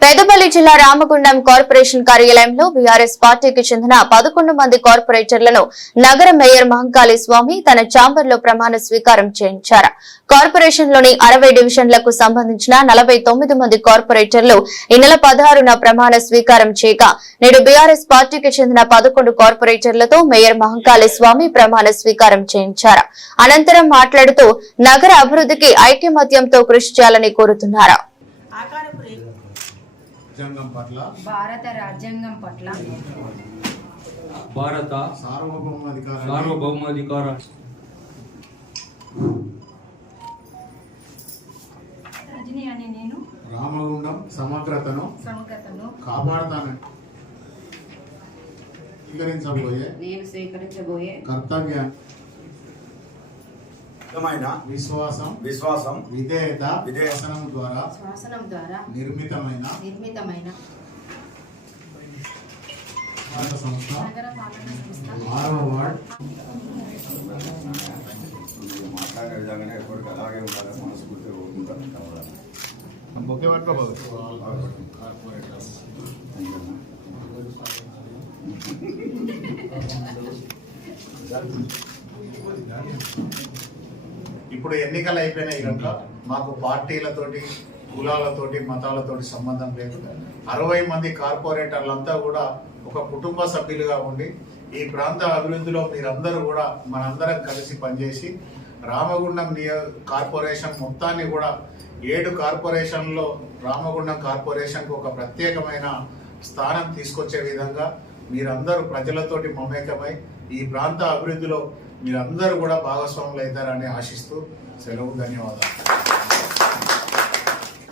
పెద్దపల్లి జిల్లా రామగుండం కార్పొరేషన్ కార్యాలయంలో బీఆర్ఎస్ పార్టీకి చెందిన 11 మంది కార్పొరేటర్లను నగర మేయర్ మహంకాళి స్వామి తన ఛాంబర్లో ప్రమాణ స్వీకారం చేయించారు. కార్పొరేషన్లోని 60 డివిజన్లకు సంబంధించిన 49 మంది కార్పొరేటర్లు ఈ నెల 16న ప్రమాణ స్వీకారం చేయగా నేడు బీఆర్ఎస్ పార్టీకి చెందిన 11 కార్పొరేటర్లతో మేయర్ మహంకాళి స్వామి ప్రమాణ స్వీకారం చేయించారు. అనంతరం మాట్లాడుతూ నగర అభివృద్ధికి ఐకమత్యంతో కృషి చేయాలని కోరుతున్నారు. భారత రాజ్యాంగం పట్ల భారత సార్వభౌమాధికార నేను రామగుండం సమగ్రతను కాపాడుతానని స్వీకరించబోయే కర్తవ్యాన్ని విశ్వాసం విధేయత శాసనం ద్వారా నిర్మితమైన సంస్థ 6వ వార్డ్ మాట్లాడే విధంగానే ఎప్పటికీ అలాగే ఉండాలని మనస్ఫూర్తిగా ఇప్పుడు ఎన్నికలు అయిపోయినాయి కనుక మాకు పార్టీలతోటి కులాలతోటి మతాలతోటి సంబంధం లేదు. 60 మంది కార్పొరేటర్లంతా కూడా ఒక కుటుంబ సభ్యులుగా ఉండి ఈ ప్రాంత అభివృద్ధిలో మీరందరూ కూడా మనందరం కలిసి పనిచేసి రామగుండం కార్పొరేషన్ మొత్తాన్ని కూడా 7 కార్పొరేషన్లో రామగుండం కార్పొరేషన్కు ఒక ప్రత్యేకమైన స్థానం తీసుకొచ్చే విధంగా మీరందరూ ప్రజలతోటి మమేకమై ఈ ప్రాంత అభివృద్ధిలో మీరందరూ కూడా భాగస్వాములు అవుతారని ఆశిస్తూ సెలవు. ధన్యవాదాలు.